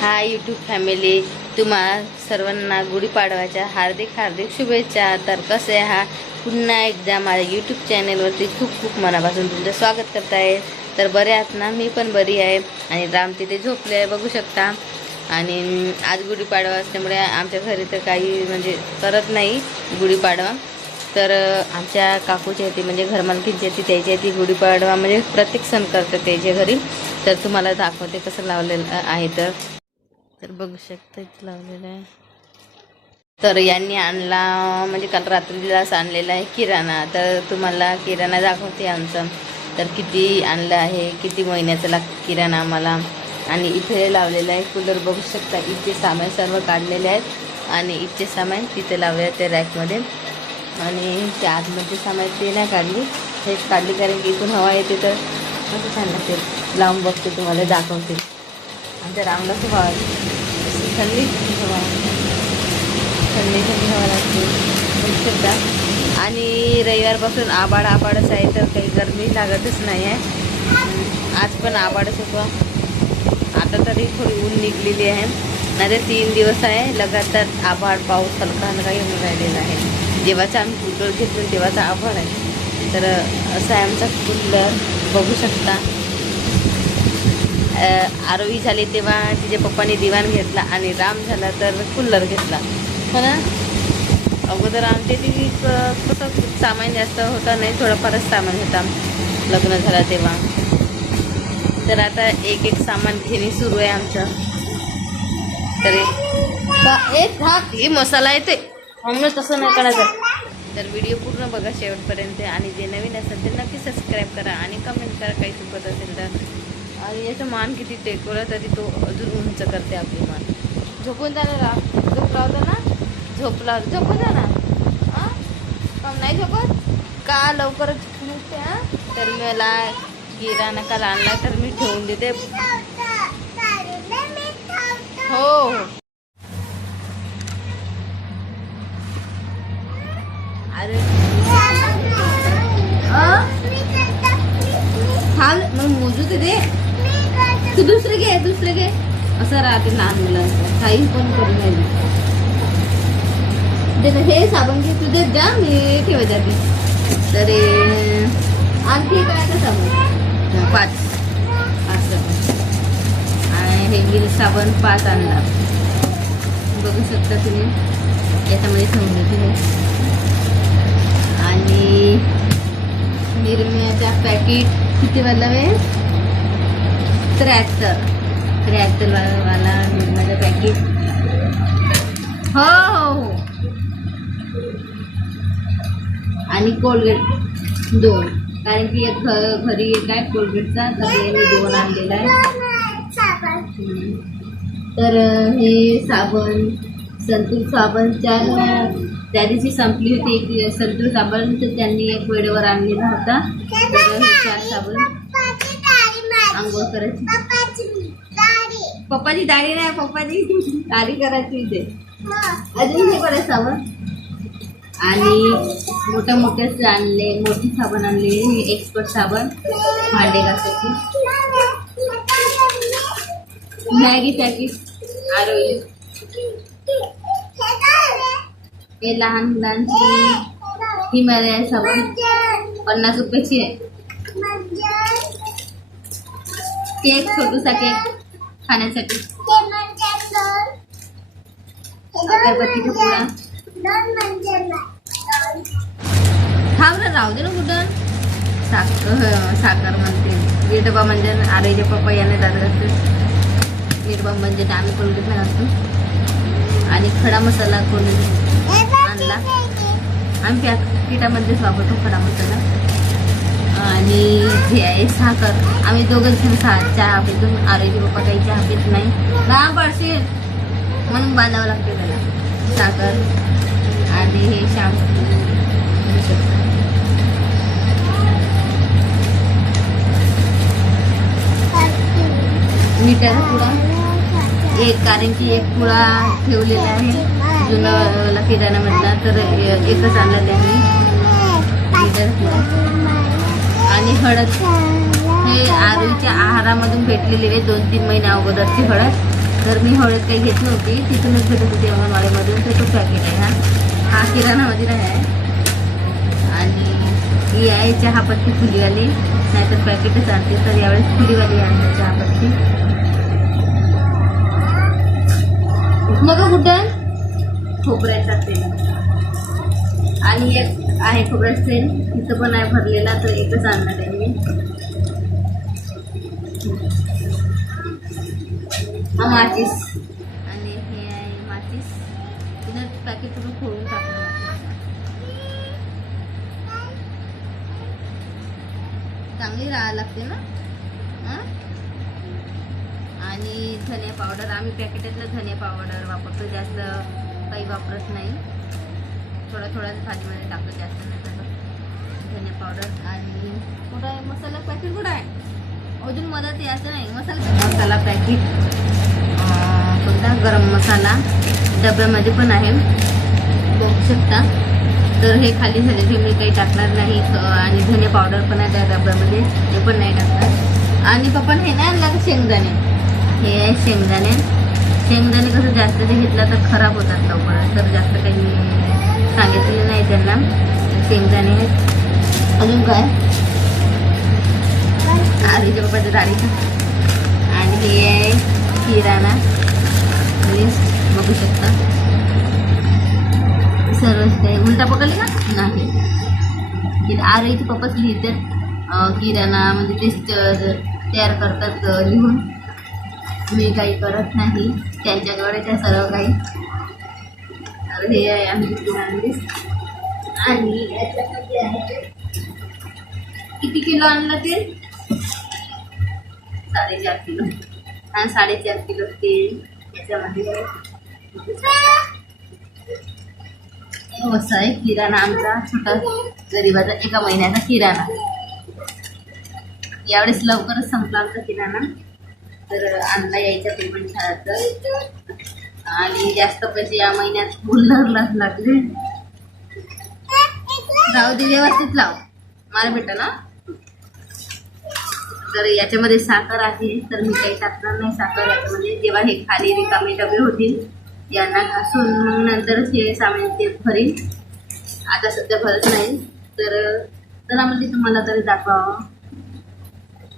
हा YouTube family तुम्हा सर्वांना गुढीपाडवाच्या हार्दिक हार्दिक शुभेच्छा. तर कसे हा पुन्हा एकदा माझ्या यूट्यूब चॅनेलवरती खूप खूप मनापासून तुमचं स्वागत करत आहे. तर बरे आहात ना? मी पण बरी आहे. आणि राम तिथे झोपले आहे बघू शकता. आणि आज गुढीपाडवा असल्यामुळे आमच्या घरी तर काही म्हणजे करत नाही गुढीपाडवा. तर आमच्या काकूच्या येते म्हणजे घरमालकीची येते त्याची येते गुढीपाडवा म्हणजे प्रत्येक सण करतात त्याच्या घरी. तर तुम्हाला दाखवते कसं लावलेलं आहे तर. तर बघू शकता इथं लावलेलं आहे. तर यांनी आणला म्हणजे काल रात्रीलाच आणलेला आहे किराणा. तर तुम्हाला किराणा दाखवते आमचा. तर किती आणलं आहे किती महिन्याचा लाग किराणा आम्हाला. आणि इथे लावलेलं आहे कूलर बघू शकता इथचे सामान सर्व काढलेले आहेत. आणि इथचे सामान तिथे लावले आहे त्या रॅकमध्ये. आणि ते आतमध्ये सामान ते नाही काढली. हेच काढली कारण की इथून हवा येते तर असं छान लागते. लावून बघते तुम्हाला दाखवते. आमच्या रामला खूप आवडते थंडी हवा थंडी थंडी हवा लागते. बघू शकता आणि रविवारपासून आबाड आबाडच आहे तर काही गरमी लागतच नाही आहे. आज पण आबाडच होतो. आता तरी थोडी ऊन निघलेली आहे. नाही तर तीन दिवस आहे. लगातार आभाळ पाऊस हलका हलका येऊन राहिलेला आहे. जेव्हाचा आम्ही कुलर घेतलो तेव्हाचा आभाड आहे. तर असा आहे आमचा कुलर बघू शकता. आरवी झाली तेव्हा तिच्या पप्पाने दिवाण घेतला आणि राम झाला तर कुल्लर घेतला. हो ना? अगोदर आमच्या ती कसं सामान जास्त होता नाही थोडंफारच सामान होता लग्न झालं तेव्हा. तर आता एक एक सामान घेणे सुरू आहे आमचं. तरी एक भाग हे मसाला येते म्हणून तसं नाही करायचं तर व्हिडिओ पूर्ण बघा शेवटपर्यंत आणि जे नवीन असेल ते नक्की सबस्क्राईब करा आणि कमेंट करा काही चुकत असेल तर. आणि याचं मान किती टेकवलं तरी तो अजून उंच करते आपली मान। झोपून जा ना रा झोपला होता ना। झोपला झोपून जा ना। हाँ नाही झोपत? का लवकरच झोपते हाँ तर मला किराणा काल आणला तर मी ठेवून देते. हो अरे? थांब मग मोजू ते दे तू दुसरे घे दुसरे घे. असं राहते लहान मुलांचं. काही पण करू नये दे हे साबण घे तू देत जा मी ठेवायच्या जाते. तर आणखी काय का साबण. पाच. पाच साबण. आणि हे गिल साबण पाच आणला बघू शकता तुम्ही. याच्यामध्ये ठेवून तुम्ही आणि निर्म्याचा पॅकेट किती वाला त्र्याहत्तर. त्र्याहत्तर वाला माझं पॅकेट हो हो हो. आणि कोलगेट दोन. कारण की एक घरी एक आहे कोलगेटचा तर दोन आणलेला आहे. तर हे साबण संतूर साबण चार त्या दिवशी संपली होती एक संतूर साबण. तर त्यांनी एक वेळेवर आणलेला होता. तर हे चार साबण. आंघोळ करायची. पप्पाची दाढी. नाही पप्पाची दाढी करायची इथे. अजून हे बरं साबण. आणि मोठ्या मोठ्याच आणले मोठी साबण आणले हे एक्सपर्ट साबण भांडे घासायची. मॅगी पॅकेट आरोग्य हे लहान मुलांची हिमालय साबण पन्नास रुपयाची आहे. केक छोटूसा केक खाण्यासाठी. अगरबत्तीचा पुडा थांब ना राहू दे ना कुठं. साखर साखर म्हणते. निर्डबा म्हणजे आरेचे पप्पा याने जात असते निर्बा म्हणजे आम्ही कोलगेट असतो आणि खडा मसाला कोणी आणला? आम्ही पिठामध्येच वापरतो खडा मसाला. आणि हे आहे साखर. आम्ही दोघं जण सा चहा पितो आरोग्य पप्पा काही चहा पित नाही. लांब पडशील. म्हणून बांधावं लागते त्याला. साखर आणि हे शॅम्पू मीटर शकता. पुडा एक कारण की एक पुळा ठेवलेला आहे. जुना म्हटला तर एकच आणला त्यांनी. मीटर पुडा आणि हळद. हे आरूच्या आहारामधून भेटलेली आहे. दोन तीन महिन्या अगोदरची हळद. तर मी हळद काही घेतली होती तिथूनच भेटत होती अंगणवाडीमधून. तर तो पॅकेट आहे हा. हा किराणामध्ये आहे. आणि ही आहे चहापत्ती फुलीवाली. नाहीतर पॅकेटच आणते. तर यावेळेस फुलीवाली आणते चहापत्ती. मग कुठं? खोबऱ्याचा तेल. आणि एक आहे खोबऱ्याचं तेल. तिथं पण आहे भरलेला तर एकच आणणार आहे मी. हा माचीस आणि हे आहे माचीस तिनं पॅकेट पूर्ण खोडून टाकलं चांगली राहायला लागते ना? आणि धनिया पावडर आम्ही पॅकेटातलं धनिया पावडर वापरतो. जास्त काही वापरत नाही. थोडं थोडाच भाजीमध्ये टाकतो जास्त नाही पावडर आणि कुठं आहे? मसाला पॅकेट कुठं आहे? अजून मदत यायचं नाही. मसाला मसाला पॅकेट कोणता? गरम मसाला. डब्यामध्ये पण आहे. बघू शकता. तर हे खाली झाले. ते मी काही टाकणार नाही आणि धने पावडर पण आहे त्या डब्यामध्ये. ते पण नाही टाकणार. आणि पप्पा हे नाही आणलं का शेंगदाणे? हे आहे शेंगदाणे. शेंगदाणे कसं जास्त ते घेतलं तर खराब होतात लवकर. तर जास्त काही सांगितलेलं नाही त्यांना. शेंगदाणे आहेत. अजून काय? आधीच्या पप्पाच्या डाळीचं आणि हे आहे किराणा लिस्ट बघू शकता. सर्वच काही उलटा पकडली का? नाही. किर- आरोईचे पप्पाच लिहितात. किराणा म्हणजे लिस्ट तयार करतात लिहून. मी काही करत नाही. त्यांच्याकडे त्या सर्व काही हे आहे आम्ही आणि याच्यामध्ये आहे. किती किलो आणलं ते? साडेचार किलो. हा साडेचार किलो तेल याच्यामध्ये. हो, असं आहे किराणा आमचा छोटा गरीबाचा एका महिन्याचा किराणा. यावेळेस लवकरच संपला आमचा किराणा. तर आणला यायच्या पेमेंट झालं आणि जास्त पैसे या महिन्यात बुल्लरलाच लागले. जाऊ दे व्यवस्थित लाव. मला भेटा ना तर याच्यामध्ये साखर आहे तर मी काही टाकणार नाही साखर याच्यामध्ये. जेव्हा हे खाली रिकामे डबे होतील यांना घासून मग नंतरच हे सामान ते भरेल. आता सध्या भरत नाही तर चला म्हणजे तुम्हाला तरी दाखवावं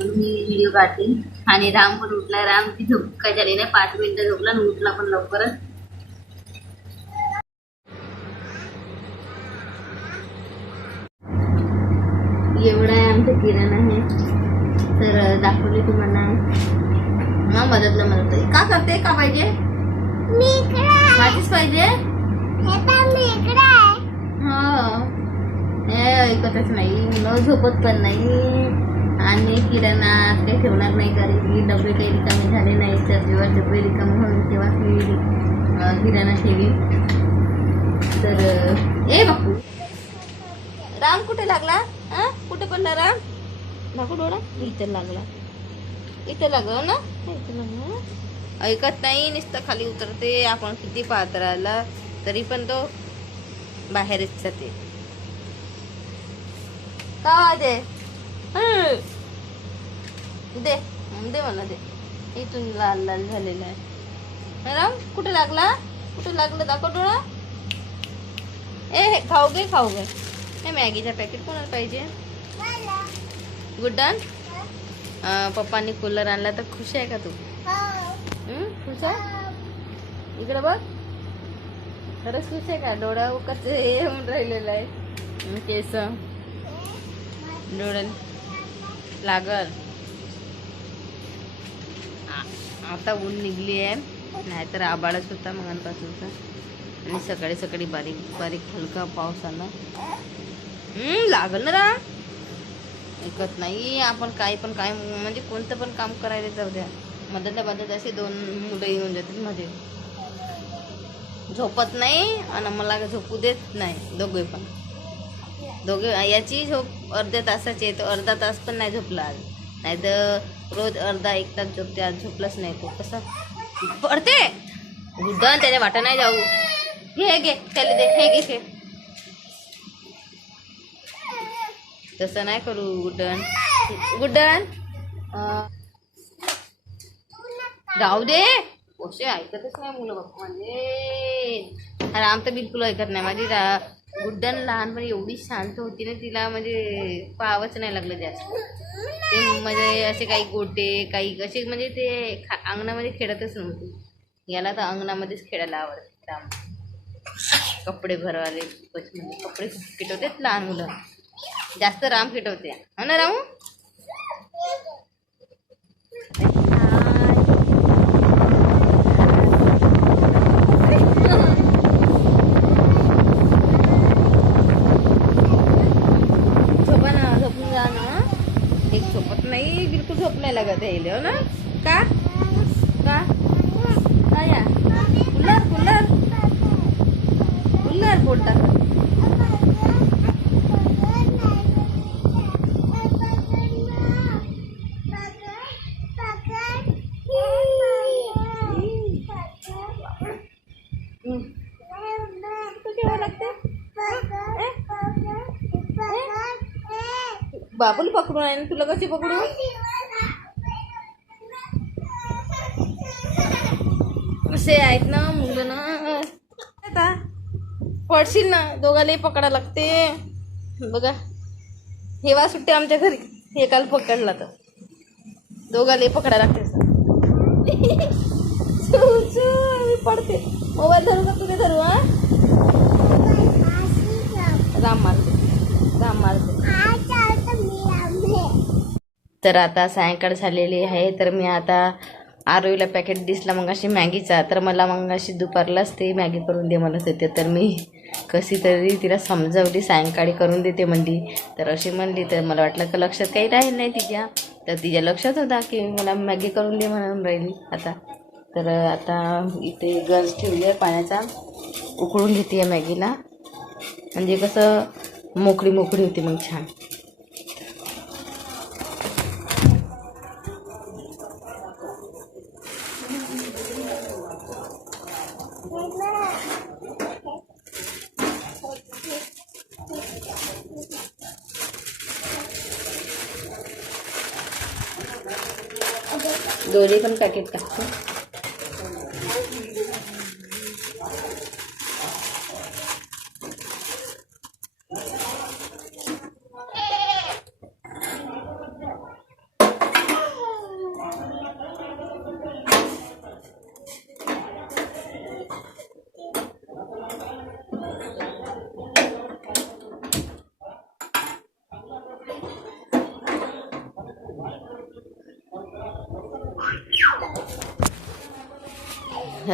म्हणून मी व्हिडिओ काढते. आणि राम पण उठला राम ती झोप काय झाली नाही. पाच मिनिटं झोपला आणि उठला पण लवकरच. एवढा आहे आमचं किराणा आहे तर दाखवले तुम्हाला. हा मदतला मदत का करते? का पाहिजे? माझीच पाहिजे? हा. हे ऐकतच नाही. न झोपत पण नाही. आणि किराणा काही ठेवणार नाही कारण की डबे काही रिकामे झाले नाही. तर जेव्हा डबे रिकामे होईल तेव्हा ती किराणा ठेवी. तर ए बापू. राम कुठे लागला? हा कुठे पडला राम? बापू डोळा? इथं लागला. इथं लागलं ना? इथं लागलं. ना? ऐकत नाही नुसतं खाली उतरते. आपण किती पाहत राहिला तरी पण तो बाहेरच जाते. का दे हं. दे दे मला दे. इथून लाल लाल झालेला आहे. राम कुठे लागला? कुठे लागलं? दाखव डोळा. ए हे खाऊ घे खाऊ घे. हे मॅगीचा पॅकेट कोणाला पाहिजे? गुड्डन पप्पांनी कूलर आणला तर खुश आहे का तू? हं? खुश आहे? इकडे बघ. खरंच खुश आहे का? डोळा कसे येऊन राहिलेला आहे. केस. डोळ्यान लागल. आता ऊन निघली आहे. नाहीतर आबाळच होता मगांपासूनचा आणि सकाळी सकाळी बारीक बारीक हलका पाऊस आला. लागल ना रा. ऐकत नाही. आपण काय पण काय म्हणजे कोणतं पण काम करायला जाऊ द्या. मदतल्या मदत असे दोन मुलं येऊन जातात मध्ये झोपत नाही आणि मला झोपू देत नाही. दोघे पण. दोघे याची झोप अर्ध्या तासाची आहे. तो अर्धा तास पण नाही झोपला आज. नाही तर रोज अर्धा एक तास झोपते आज झोपलाच नाही तो. कसं? पडते. गुड्डन त्याच्या वाटा नाही जाऊ. हे घे त्याला दे. हे घे तसं नाही करू गुड्डन गुड्डन जाऊ दे. कसे ऐकतच नाही मुलं बाप्पा म्हणजे. अरे आम तर बिलकुल ऐकत नाही. माझी रा- गुड्डन लहानपणी एवढी शांत होती ना तिला म्हणजे पाहावंच नाही लागलं जास्त. ते म्हणजे असे काही गोटे काही असे म्हणजे ते खा अंगणामध्ये खेळतच नव्हते. याला तर अंगणामध्येच खेळायला आवडते राम कपडे भरवाले खूपच म्हणजे कपडे खूप किटवतेच लहान मुलं. जास्त राम किटवते हो ना रामू झोपा ना झोपून जा ना एक झोपत नाही बिलकुल झोप नाही लागत येईल हो ना का का काय या कुल्लर कुल्लर कुल्लर बोलतात बाबूला पकडून आहे ना तुला कशी पकडू कसे आहेत ना मुलं ना आता? पडशील ना दोघालाही पकडा लागते. बघा. हेवा सुट्टे आमच्या घरी. हे काल पकडला तर. दोघालाही पकडा लागते. असं. पडते. मोबाईल धरू का तुझे धरू हा? राम मारते. राम मारते. तर आता सायंकाळ झालेली आहे तर मी आता आरोईला पॅकेट दिसला मग अशी मॅगीचा. तर मला मग अशी दुपारलाच ते मॅगी करून दे म्हणत होते. तर मी कशी तरी तिला समजावली सायंकाळी करून देते म्हणली. तर अशी म्हणली तर मला वाटलं का लक्षात काही राहील नाही तिच्या. तर तिच्या लक्षात होता की मला मॅगी करून दे म्हणून राहिली आता. तर आता इथे गंज ठेवली आहे पाण्याचा. उकळून घेते आहे मॅगीला. म्हणजे कसं मोकळी मोकळी होती मग छान. दोरी पण पॅकेट टाकतो.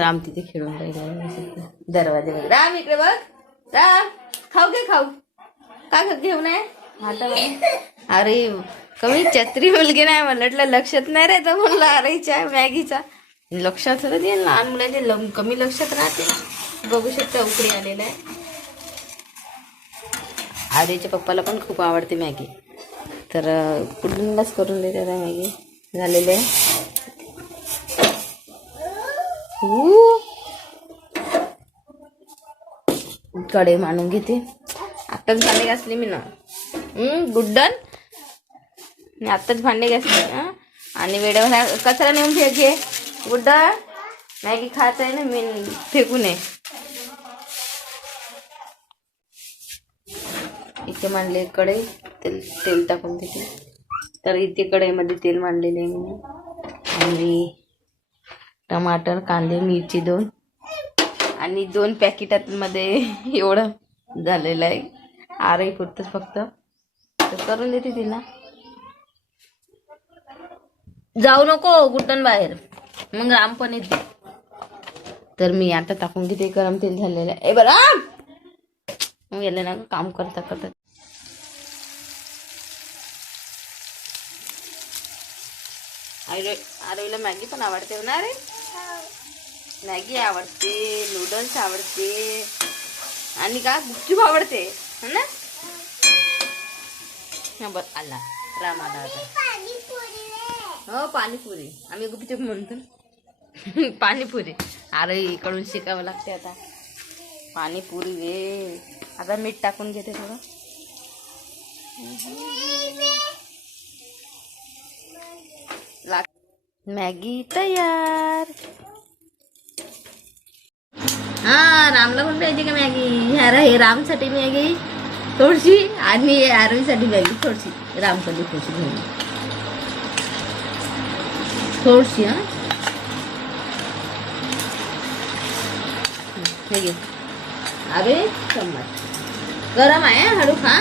राम तिथे खेळून राहिला दरवाजे राम इकडे बघ. राम. खाऊ घे खाऊ. का ग घेऊन आहे आता अरे कमी छत्री मुलगी नाही म्हटलं लक्षात नाही राहत म्हणलं. अरेच्या मॅगीचा. लक्षात होतं ते लहान मुलांचे लम- कमी लक्षात राहते. बघू शकता उकडी आलेला आहे. आरेच्या पप्पाला पण खूप आवडते मॅगी. तर कुठूनच करून देते आता मॅगी. झालेली आहे. कडे मानून घेते. आत्ताच भांडे घासले मी ना. गुड्डन मी आत्ताच भांडे घासले आणि वेळेवर कचरा नेऊन फेक घे. नाही की खायचं आहे ना मी फेकू नये. इथे मांडले कडे तेल तेल टाकून देते. तर इथे कढईमध्ये तेल मांडलेले आहे मी. आणि टमाटर कांदे मिरची दोन. आणि दोन पॅकेटांमध्ये एवढं झालेलं आहे. आरही पुरतंच फक्त. तर करून देते तिला. जाऊ नको गुट्टन बाहेर. मग राम पण येते. तर मी आता टाकून घेते गरम तेल झालेलं आहे. ए बरं! मग गेले ना काम करता करता. आरोईला मॅगी पण आवडते हो ना रे? मॅगी आवडते नूडल्स आवडते आणि का गुपचूप आवडते है ना? हा बर आला. राम आला आता. हो पाणीपुरी. आम्ही गुपचूप म्हणतो. पाणीपुरी. अरे इकडून शिकावं लागते आता. पाणीपुरी रे आता मीठ टाकून घेते थोडं. मॅगी तयार। रामला पण पाहिजे का मॅगी। अरे हे रामसाठी मॅगी। थोडीशी आणि आरवीसाठी मॅगी थोडीशी रामकडे थोडीशी घेऊन थोडीशी हा। हे। घे अरे चम्मच। गरम आहे हळू खा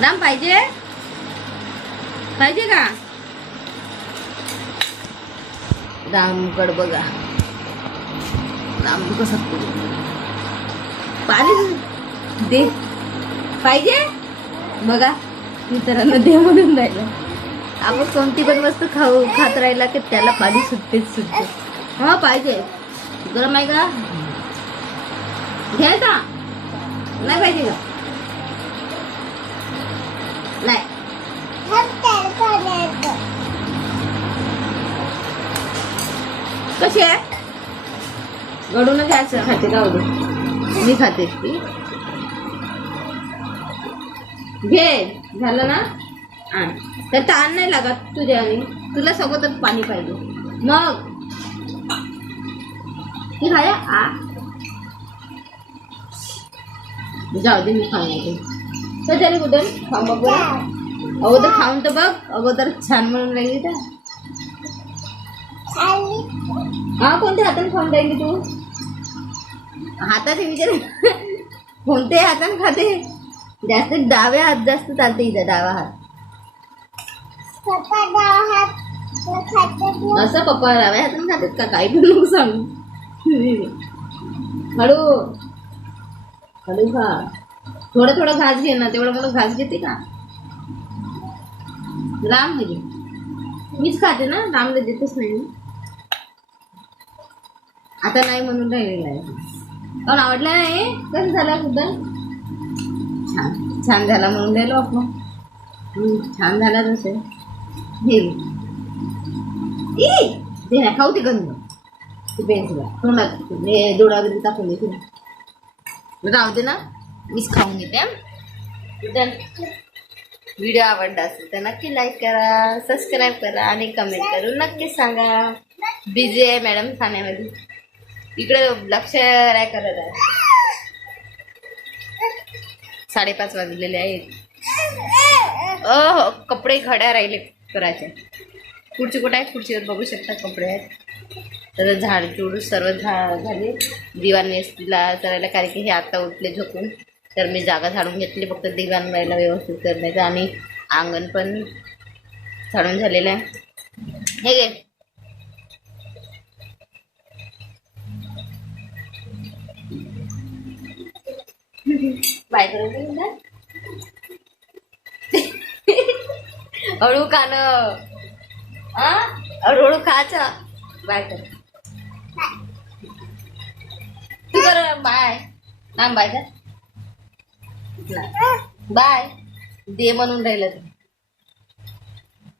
राम पाहिजे पाहिजे का रामगड बघा. राम कसा पाणी दे. पाहिजे? बघा. मित्रांनो दे म्हणून राहिलं. आपण कोणती पण वस्तू खाऊ खात राहिला की त्याला पाणी सुटतेच सुटते. हा पाहिजे. गरम आहे का? घ्यायचा नाही पाहिजे का? नाही. कशी आहे? गडून घ्यायचं. खाते का उडून मी खाते. ती घे. झालं ना? आण. तर ताण नाही लागत तुझ्या आणि. तुला सोबतच पाणी पाहिजे. मग. ती खाया? आ. जाऊ दे मी खाऊन येते. तर तरी कुठं खाऊ बघ अगोदर खाऊन तर बघ. अगोदर छान म्हणून राहिली तर. हा कोणत्या हाताने खाऊन राहिली तू? हाताचे विचार. कोणत्या हाताने खाते. जास्त डाव्या हात जास्त चालते इथं डावा हात. असं पप्पा डाव्या हाताने खातात का? काही पण नको सांगू. हळू. हळू खा. थोडं थोडं घास घे ना. तेवढं मोठं घास घेते का? राम म्हणजे. मीच खाते ना? रामला देतच नाही मी. आता नाही म्हणून राहिलेला आहे. पण आवडला नाही? कसं झाला सुद्धा छान. छान झाला म्हणून राहिलो आपण. छान झाला तसे हे घे. ई, खाऊ ते गंध. ते पेन्सिल तोंडात हे डोळा वगैरे टाकून दे तुला. राहू दे ना. मीच खाऊन घेते व्हिडिओ आवडला असेल तर नक्की लाईक करा सबस्क्राईब करा आणि कमेंट करून नक्की सांगा. बिझी आहे मॅडम खाण्यामध्ये इकडे लक्ष नाही करत आहे. साडेपाच वाजलेले आहेत. अ हो कपडे घड्या राहिले करायचे खुर्ची कुठं आहे? खुर्चीवर बघू शकता कपडे आहेत. तर झाडचूड सर्व झा झाले. दिवाण करायला कारण की हे आता उठले झोपून. तर मी जागा झाडून घेतली. फक्त दिवाण व्हायला व्यवस्थित करण्याचं आणि अंगण पण झाडून झालेलं आहे. हे घे. हळू खान हळूहळू खायचं. बाय कर. तू कर बाय. नाम बाय कर. बाय. दे म्हणून राहिलं तू.